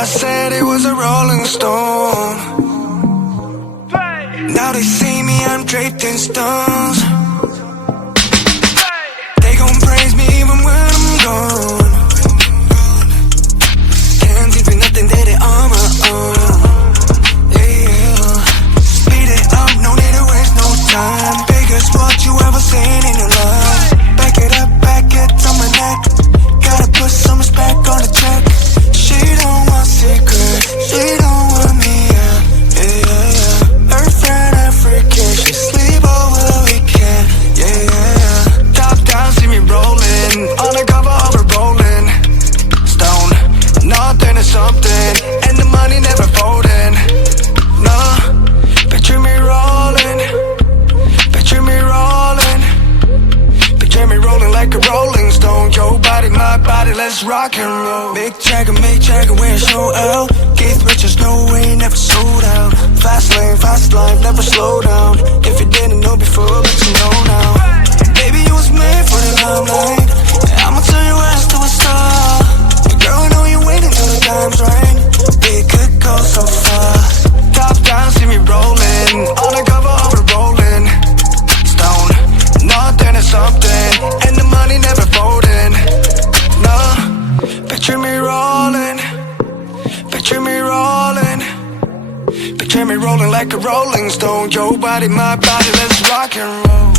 I said it was a Rolling Stone. Now they see me, I'm draped in stones. They gon' praise me even when I'm gone. Can't even nothing, did it on my own. Yeah, speed it up, no need to waste no time. Biggest what you ever seen in your life. Back it up, back it on my neck. Gotta put some respect on the check. She don't want secret, she don't want me, yeah. Her friend African, she sleep over the weekend, yeah. Top down, see me rolling, on the cover of a Rolling Stone. Nothing is something, and the money never folding. Nah, picture me rolling, picture me rolling, picture me rolling like a Rolling Stone. Your body, my body, let's rock and roll. Big Jagger, wearing show out. Keith Richards, no way, never sold out. Fast lane, never slow down. If you didn't know before, but you know now. Baby, you was made for the limelight. I'ma turn your ass to a star. Girl, I know you're waiting till the time's right. We could go so far. Top down, see me rolling, on the cover of a Rolling Stone. Nothing is something, and the money never folding. Nah, picture me rolling, picture me rolling, picture me rolling like a Rolling Stone. Your body, my body, let's rock and roll.